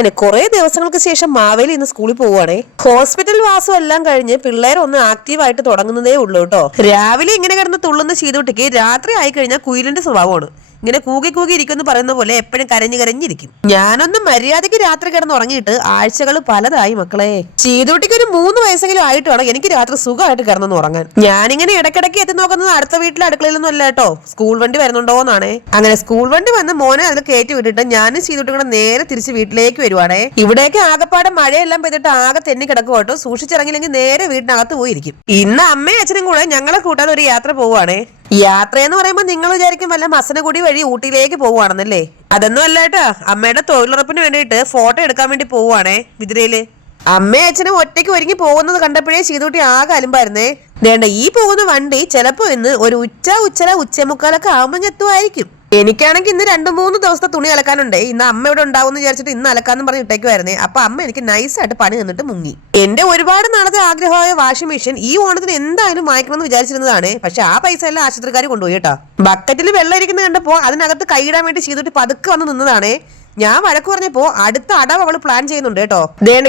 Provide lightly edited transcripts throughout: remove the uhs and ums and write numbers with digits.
അങ്ങനെ കുറെ ദിവസങ്ങൾക്ക് ശേഷം മാവേലി ഇന്ന് സ്കൂളിൽ പോവുകയാണേ. ഹോസ്പിറ്റൽ വാസം എല്ലാം കഴിഞ്ഞ് പിള്ളേരൊന്ന് ആക്റ്റീവായിട്ട് തുടങ്ങുന്നതേ ഉള്ളൂ കേട്ടോ. രാവിലെ ഇങ്ങനെ കിടന്ന് തുള്ളുന്ന ശീതൂട്ടിക്ക് രാത്രി ആയി കഴിഞ്ഞാൽ കുയിലിന്റെ സ്വഭാവമാണ്. ഇങ്ങനെ കൂകി കൂകി ഇരിക്കുമെന്ന് പറയുന്ന പോലെ എപ്പോഴും കരഞ്ഞിരിക്കും. ഞാനൊന്നും മര്യാദയ്ക്ക് രാത്രി കിടന്ന് ഉറങ്ങിയിട്ട് ആഴ്ചകൾ പലതായി മക്കളെ. ചീതൂട്ടിക്ക് ഒരു 3 വയസ്സെങ്കിലും ആയിട്ടാണ് എനിക്ക് രാത്രി സുഖമായിട്ട് കിടന്നു ഉറങ്ങാൻ. ഞാനിങ്ങനെ ഇടയ്ക്കിടയ്ക്ക് എത്തി നോക്കുന്നത് അടുത്ത വീട്ടിലെ അടുക്കളയിലൊന്നും അല്ല കേട്ടോ, സ്കൂൾ വണ്ടി വരുന്നുണ്ടോന്നാണേ. അങ്ങനെ സ്കൂൾ വണ്ടി വന്ന് മോനെ അതിൽ കയറ്റി വിട്ടിട്ട് ഞാനും ചീതൂട്ടി കൂടെ നേരെ തിരിച്ച് വീട്ടിലേക്ക് വരുവാണേ. ഇവിടേക്ക് ആകെപ്പാടെ മഴയെല്ലാം പെയ്തിട്ട് ആകെ തെന്നി കിടക്കും കേട്ടോ. സൂക്ഷിച്ചിറങ്ങില്ലെങ്കിൽ നേരെ വീടിനകത്ത് പോയിരിക്കും. ഇന്ന് അമ്മയും അച്ഛനും കൂടെ ഞങ്ങളെ കൂട്ടാൻ ഒരു യാത്ര പോവുകയാണേ. യാത്രയെന്ന് പറയുമ്പോൾ നിങ്ങൾ വിചാരിക്കും വല്ല മസനഗുടി വഴി ഊട്ടിയിലേക്ക് പോവുകയാണെന്നല്ലേ. അതൊന്നും അല്ല കേട്ടോ, അമ്മയുടെ തൊഴിലുറപ്പിന് വേണ്ടിയിട്ട് ഫോട്ടോ എടുക്കാൻ വേണ്ടി പോവുകയാണേ വിതിരയില്. അമ്മയും അച്ഛനും ഒറ്റയ്ക്ക് ഒരുങ്ങി പോകുന്നത് കണ്ടപ്പോഴേ ചീതൂട്ടി ആകെ അലുമ്പായിരുന്നേ. വേണ്ട, ഈ പോകുന്ന വണ്ടി ചിലപ്പോ ഇന്ന് ഒരു ഉച്ചമുക്കാലൊക്കെ ആവുമ്പോൾ എത്തുമായിരിക്കും. എനിക്കാണെങ്കിൽ ഇന്ന് 2-3 ദിവസത്തെ തുണി അലക്കാനുണ്ട്. ഇന്ന് അമ്മ ഇവിടെ ഉണ്ടാവും എന്ന് വിചാരിച്ചിട്ട് ഇന്ന് അലക്കാന്ന് പറഞ്ഞ് ഇട്ടേക്കുമായിരുന്നേ. അപ്പൊ അമ്മ എനിക്ക് നൈസായിട്ട് പണി നിന്നിട്ട് മുങ്ങി. എന്റെ ഒരുപാട് നാളത്തെ ആഗ്രഹമായ വാഷിംഗ് മെഷീൻ ഈ ഓണത്തിന് എന്തായാലും വാങ്ങിക്കണമെന്ന് വിചാരിച്ചിരുന്നതാണ്. പക്ഷെ ആ പൈസ എല്ലാം ആശുപത്രിക്കാർ കൊണ്ടുപോയി കേട്ടോ. ബക്കറ്റിൽ വെള്ളം ഇരിക്കുന്നത് കണ്ടപ്പോ അതിനകത്ത് കൈയിടാൻ വേണ്ടി ചെയ്തിട്ട് പതുക്കെ വന്ന് നിന്നതാണേ. ഞാൻ വഴക്ക് പറഞ്ഞപ്പോ അടുത്ത അടവ് അവള് പ്ലാൻ ചെയ്യുന്നുണ്ട് കേട്ടോ.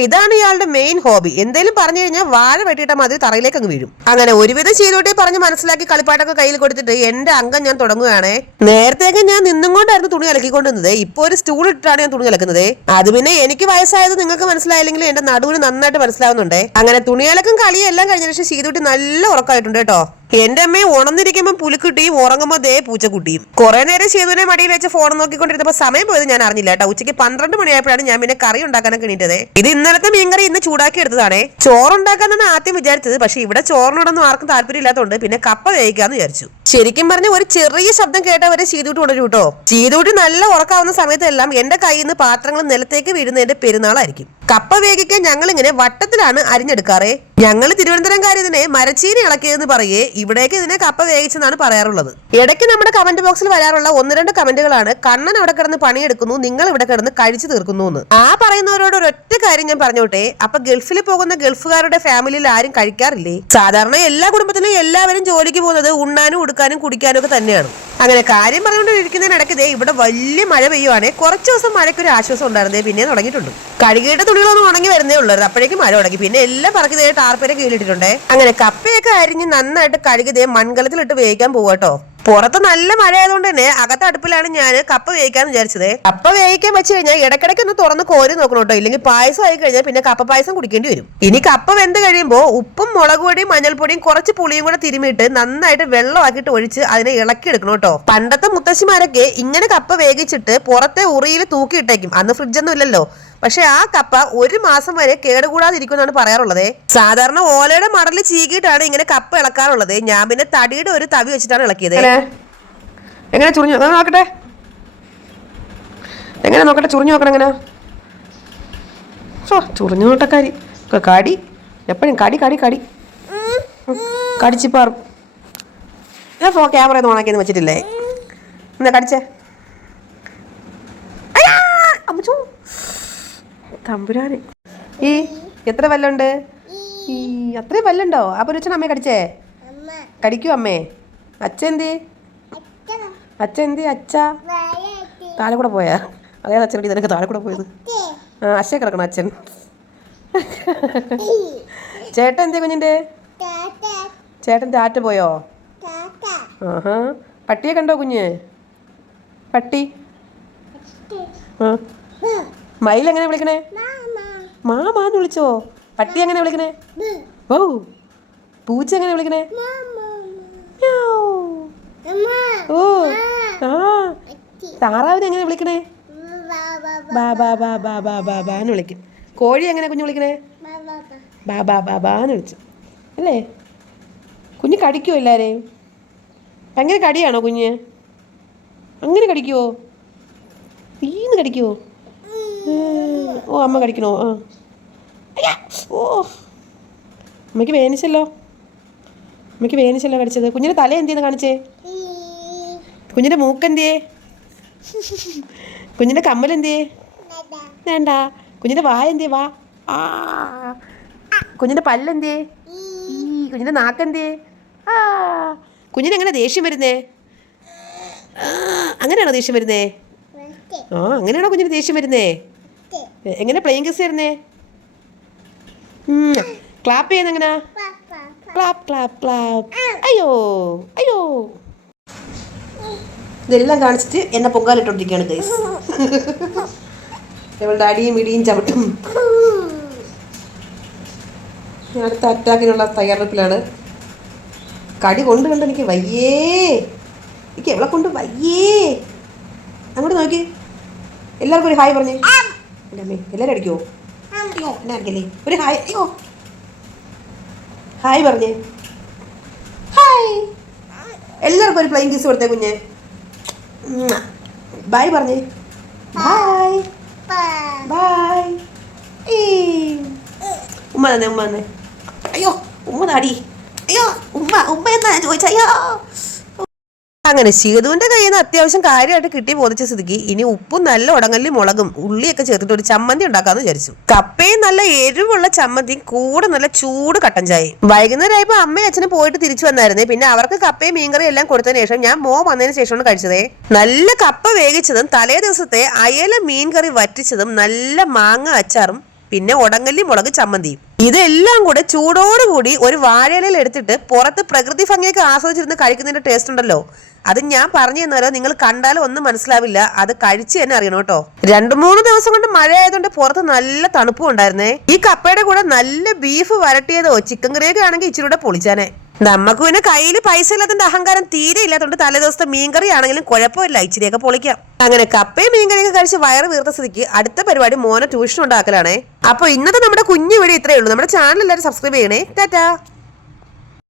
ഇതാണ് ഇയാളുടെ മെയിൻ ഹോബി. എന്തേലും പറഞ്ഞു കഴിഞ്ഞാൽ വാഴ വെട്ടിയിട്ട മാതിരി തറയിലേക്ക് അങ്ങ് വീഴും. അങ്ങനെ ഒരുവിധം ചെയ്തോട്ടെ പറഞ്ഞ് മനസ്സിലാക്കി കളിപ്പാട്ടൊക്കെ കയ്യിൽ കൊടുത്തിട്ട് എന്റെ അംഗം ഞാൻ തുടങ്ങുകയാണേ. നേരത്തേക്ക് ഞാൻ നിന്നും കൊണ്ടായിരുന്നു തുണി അലക്കിക്കൊണ്ടിരുന്നത്. ഇപ്പൊ ഒരു സ്റ്റൂൾ ഇട്ടിട്ടാണ് ഞാൻ തുണി അലക്കുന്നത്. അത് പിന്നെ എനിക്ക് വയസ്സായത് നിങ്ങൾക്ക് മനസ്സിലായില്ലെങ്കിലും എന്റെ നടുവിന് നന്നായിട്ട് മനസ്സിലാവുന്നുണ്ട്. അങ്ങനെ തുണിയലക്കും കളിയെല്ലാം കഴിഞ്ഞ ശേഷം ചെയ്തോട്ടി നല്ല ഉറക്കമായിട്ടുണ്ട് കേട്ടോ. എന്റെ അമ്മയെ ഉണർന്നിരിക്കുമ്പോൾ പുലിക്കുട്ടിയും ഉറങ്ങുമ്പോ ദേ പൂച്ചക്കുട്ടിയും. കുറെ നേരം ചെയ്തുവിനെ മടിയിൽ വെച്ച് ഫോൺ നോക്കിക്കൊണ്ടിരുന്നപ്പോ സമയം പോയത് ഞാൻ അറിഞ്ഞില്ല കേട്ടോ. ഉച്ചയ്ക്ക് 12 മണിയായപ്പോഴാണ് ഞാൻ പിന്നെ കറി ഉണ്ടാക്കാനൊക്കെ എണീറ്റത്. ഇത് ഇന്നലത്തെ മീൻകറി ഇന്ന് ചൂടാക്കി എടുത്തതാണേ. ചോറുണ്ടാക്കാന്നാണ് ആദ്യം വിചാരിച്ചത്. പക്ഷെ ഇവിടെ ചോറിനോടൊന്നും ആർക്കും താല്പര്യം ഇല്ലാത്തതുകൊണ്ട് പിന്നെ കപ്പ വേവിക്കാന്ന് വിചാരിച്ചു. ശരിക്കും പറഞ്ഞ ഒരു ചെറിയ ശബ്ദം കേട്ടവരെ ചീതൂട്ടി കൊണ്ടുവരും കേട്ടോ. ചീതൂട്ടി നല്ല ഉറക്കാവുന്ന സമയത്തെല്ലാം എന്റെ കയ്യിൽ നിന്ന് പാത്രങ്ങൾ നിലത്തേക്ക് വീഴുന്നതിന്റെ പെരുന്നാളായിരിക്കും. കപ്പ വേവിക്കാൻ ഞങ്ങൾ ഇങ്ങനെ വട്ടത്തിലാണ് അരിഞ്ഞെടുക്കാറേ. ഞങ്ങൾ തിരുവനന്തപുരംകാരിതിനെ മരച്ചീനി ഇളക്കിയതെന്ന് പറയേ, ഇവിടേക്ക് ഇതിനെ കപ്പ വേവിച്ചെന്നാണ് പറയാറുള്ളത്. ഇടയ്ക്ക് നമ്മുടെ കമന്റ് ബോക്സിൽ വരാറുള്ള 1-2 കമന്റുകളാണ് കണ്ണൻ അവിടെ കിടന്ന് പണിയെടുക്കുന്നു, നിങ്ങൾ ഇവിടെ കിടന്ന് കഴിച്ചു തീർക്കുന്നു എന്ന്. ആ പറയുന്നവരോട് ഒരൊറ്റ കാര്യം ഞാൻ പറഞ്ഞോട്ടെ. അപ്പൊ ഗൾഫിൽ പോകുന്ന ഗൾഫുകാരുടെ ഫാമിലിയിൽ ആരും കഴിക്കാറില്ലേ? സാധാരണ എല്ലാ കുടുംബത്തിലും എല്ലാവരും ജോലിക്ക് പോകുന്നത് ഉണ്ണാനും ഉടുക്കാനും കുടിക്കാനും ഒക്കെ തന്നെയാണ്. അങ്ങനെ കാര്യം പറഞ്ഞുകൊണ്ടിരിക്കുന്നതിനിടയ്ക്ക് ഇവിടെ വലിയ മഴ പെയ്യുവാണേ. കുറച്ച് ദിവസം മഴയ്ക്കൊരു ആശ്വാസം ഉണ്ടായിരുന്നേ, പിന്നെ തുടങ്ങിയിട്ടുണ്ട്. കഴുകിയിട്ട് തുണികളൊന്നും ഉണങ്ങി വരുന്നേ ഉള്ളൂ. അപ്പോഴേക്കും മഴ തുടങ്ങി. പിന്നെ എല്ലാം പറക്കി ടാർപ്പേരെ കീഴിലിട്ടിട്ടുണ്ടേ. അങ്ങനെ കപ്പയൊക്കെ അരിഞ്ഞ് നന്നായിട്ട് കഴുകി മൺകലത്തിലിട്ട് വേവിക്കാൻ പോവാട്ടോ. പുറത്ത് നല്ല മഴ ആയതുകൊണ്ട് തന്നെ അകത്ത് അടുപ്പിലാണ് ഞാൻ കപ്പ വേവിക്കാന്ന് വിചാരിച്ചത്. കപ്പ വേവിക്കാൻ വെച്ച് കഴിഞ്ഞാൽ ഇടയ്ക്കിടയ്ക്ക് ഒന്ന് തുറന്ന് കോരി നോക്കണം കേട്ടോ. ഇല്ലെങ്കിൽ പായസം ആയി കഴിഞ്ഞാൽ പിന്നെ കപ്പ പായസം കുടിക്കേണ്ടി വരും. ഇനി കപ്പ വെന്ത് കഴിയുമ്പോൾ ഉപ്പും മുളക് പൊടിയും മഞ്ഞൾപ്പൊടിയും കുറച്ച് പുളിയും കൂടെ തിരുമിയിട്ട് നന്നായിട്ട് വെള്ളമാക്കിയിട്ട് ഒഴിച്ച് അതിനെ ഇളക്കി എടുക്കണം കേട്ടോ. പണ്ടത്തെ മുത്തശ്ശിമാരൊക്കെ ഇങ്ങനെ കപ്പ വേവിച്ചിട്ട് പുറത്തെ ഉറിയിൽ തൂക്കിയിട്ടേക്കും. അന്ന് ഫ്രിഡ്ജൊന്നും ഇല്ലല്ലോ. പക്ഷെ ആ കപ്പ 1 മാസം വരെ കേടുകൂടാതിരിക്കുമെന്നാണ് പറയാറുള്ളത്. സാധാരണ ഓലയുടെ മടലിൽ ചീകിയിട്ടാണ് ഇങ്ങനെ കപ്പ ഇളക്കാറുള്ളത്. ഞാൻ പിന്നെ തടിയുടെ ഒരു തവി വെച്ചിട്ടാണ് ഇളക്കിയത്. എങ്ങനെ ചുറിഞ്ഞു നോക്കട്ടെ, എങ്ങനെ നോക്കട്ടെ, ചുറിഞ്ഞു നോക്കണം. എങ്ങനെ ചുറിഞ്ഞു നോട്ടക്കാരി കടി എപ്പോഴും കടി കടിച്ചിപ്പാറും. ഞാൻ ക്യാമറ ഒന്നും ഓണാക്കിയെന്ന് വെച്ചിട്ടില്ലേ? എന്നാ കടിച്ചേ തമ്പുരാന്. എത്ര വല്ലുണ്ട്? അത്രയും വല്ലുണ്ടോ? അപ്പൊ അച്ഛൻ അമ്മയെ കടിച്ചേ? കടിക്കൂ അമ്മേ. അച്ഛൻ എന്തി? അച്ഛ താഴെ കൂടെ പോയാ? അതേ അച്ഛൻ നിനക്ക് താഴെ കൂടെ പോയത്? അച്ഛൻ കിടക്കണം അച്ഛൻ. ചേട്ടൻ എന്തിയാ കുഞ്ഞിന്റെ? ചേട്ടൻ ടാറ്റ പോയോ? ആഹാ. പട്ടിയെ കണ്ടോ കുഞ്ഞ്? പട്ടി മയിൽ എങ്ങനെ വിളിക്കണേ? മാമാന്ന് വിളിച്ചോ? പട്ടി എങ്ങനെ വിളിക്കണേ? ഓ. പൂച്ച എങ്ങനെ വിളിക്കണേ? ഓ. ആ. താറാവിനെ എങ്ങനെ വിളിക്കണേ? ബാബാന്ന് വിളിക്കും. കോഴി എങ്ങനെ കുഞ്ഞു വിളിക്കണേ? ബാബാന്ന് വിളിച്ചു അല്ലേ? കുഞ്ഞ് കടിക്കുമോ എല്ലാവരെയും? ഭയങ്കര കടിയാണോ കുഞ്ഞ്? അങ്ങനെ കടിക്കുമോ? തീന്ന് കടിക്കുമോ? ഓ, അമ്മ കടിക്കണോ? ഓ, അമ്മയ്ക്ക് വേനിച്ചല്ലോ കടിച്ചത്. കുഞ്ഞിൻ്റെ തല എന്തിയെന്ന് കാണിച്ചേ? കുഞ്ഞിൻ്റെ മൂക്കെന്തിയേ? കുഞ്ഞിൻ്റെ കമ്മലെന്തിയേ? വേണ്ട. കുഞ്ഞിൻ്റെ വായ എന്തിയേ? വാ. കുഞ്ഞിൻ്റെ പല്ലെന്തിയേ? കുഞ്ഞിൻ്റെ നാക്കെന്തിയേ? കുഞ്ഞിനെങ്ങനെ ദേഷ്യം വരുന്നേ? അങ്ങനെയാണോ ദേഷ്യം വരുന്നേ? അങ്ങനെയാണോ കുഞ്ഞിന് ദേഷ്യം വരുന്നേ? എങ്ങനെ പ്ലെയിൻ കിസ് തരുന്നേ? ക്ലാപ്പ് ചെയ്യുന്ന എങ്ങനാ? Clap clap clap. അയ്യോ അയ്യോ. ഇതെല്ലാം കാണിച്ചിട്ട് എന്നെ പൊങ്കാലിട്ടോണ്ടിരിക്കുകയാണ് ഗൈസ്. ഇവളുടെ അടിയും ഇടിയും ചവിട്ടും. അടുത്ത അറ്റാക്കിനുള്ള തയ്യാറെടുപ്പിലാണ്. കടി കൊണ്ട് കണ്ട് എനിക്ക് വയ്യേ. എനിക്ക് എവളെ കൊണ്ട് വയ്യേ. അങ്ങോട്ട് നോക്കി. എല്ലാവർക്കും ഒരു ഹായ് പറഞ്ഞേ. എൻ്റെ അമ്മേ എല്ലാവരും അടിക്കുമോ? അയ്യോ എന്നെ അടിക്കല്ലേ. ഒരു ഹായ്. അയ്യോ ഹായ് പറഞ്ഞേ. ഹായ്. എല്ലാവർക്കും ഒരു പ്ലെയിൻ കിസ് കൊടുത്തേ കുഞ്ഞെ. ബൈ പറഞ്ഞേ. Bye bye. ഉമ്മ തന്നെ ഉമ്മ തന്നെ. അയ്യോ ഉമ്മ താടി. അയ്യോ ഉമ്മ ഉമ്മ എന്നാ ചോദിച്ച. അയ്യോ. അങ്ങനെ ശീതുവിന്റെ കയ്യിൽ നിന്ന് അത്യാവശ്യം കാര്യമായിട്ട് കിട്ടി ബോധിച്ച സ്ഥിതിക്ക് ഇനി ഉപ്പും നല്ല ഉടങ്ങല്ലും മുളകും ഉള്ളിയൊക്കെ ചേർത്തിട്ട് ഒരു ചമ്മന്തി ഉണ്ടാക്കാന്ന് വിചാരിച്ചു. കപ്പയും നല്ല എരിവുള്ള ചമ്മന്തിയും കൂടെ നല്ല ചൂട് കട്ടൻ ചായയും. വൈകുന്നേരം ആയപ്പോ അമ്മയും അച്ഛനും പോയിട്ട് തിരിച്ചു വന്നായിരുന്നേ. പിന്നെ അവർക്ക് കപ്പയും മീൻകറിയും എല്ലാം കൊടുത്തതിന് ശേഷം ഞാൻ വന്നതിന് ശേഷമാണ് കഴിച്ചതേ. നല്ല കപ്പ വേവിച്ചതും തലേ ദിവസത്തെ അയല മീൻകറി വറ്റിച്ചതും നല്ല മാങ്ങ അച്ചാറും പിന്നെ ഉടങ്ങല്ലി മുളക് ചമ്മന്തിയും. ഇതെല്ലാം കൂടെ ചൂടോടുകൂടി ഒരു വാഴയിലയിൽ എടുത്തിട്ട് പുറത്ത് പ്രകൃതി ഭംഗിയൊക്കെ ആസ്വദിച്ചിരുന്ന് കഴിക്കുന്നതിന്റെ ടേസ്റ്റ് ഉണ്ടല്ലോ, അത് ഞാൻ പറഞ്ഞു തന്നാലോ നിങ്ങൾ കണ്ടാലും ഒന്നും മനസ്സിലാവില്ല. അത് കഴിച്ച് തന്നെ അറിയണം കേട്ടോ. 2-3 ദിവസം കൊണ്ട് മഴ ആയതുകൊണ്ട് പുറത്ത് നല്ല തണുപ്പും ഉണ്ടായിരുന്നേ. ഈ കപ്പയുടെ കൂടെ നല്ല ബീഫ് വരട്ടിയതോ ചിക്കൻ കറിയൊക്കെ ആണെങ്കിൽ ഇച്ചിരി കൂടെ പൊളിച്ചാനെ. നമുക്ക് പിന്നെ കയ്യിൽ പൈസ ഇല്ലാത്തതിന്റെ അഹങ്കാരം തീരെ ഇല്ലാത്തതുകൊണ്ട് തലേദിവസത്തെ മീൻകറി ആണെങ്കിലും കുഴപ്പമില്ല, ഇച്ചിരിയൊക്കെ പൊളിക്കാം. അങ്ങനെ കപ്പയും മീൻകറിയൊക്കെ കഴിച്ച് വയറ് വീർത്ത സ്ഥിതിക്ക് അടുത്ത പരിപാടി മോനെ ട്യൂഷൻ ഉണ്ടാക്കലാണേ. അപ്പൊ ഇന്നത്തെ നമ്മുടെ കുഞ്ഞു വീഡിയോ ഇത്രയേ ഉള്ളൂ. നമ്മുടെ ചാനൽ എല്ലാവരും സബ്സ്ക്രൈബ് ചെയ്യണേ. ടാറ്റാ.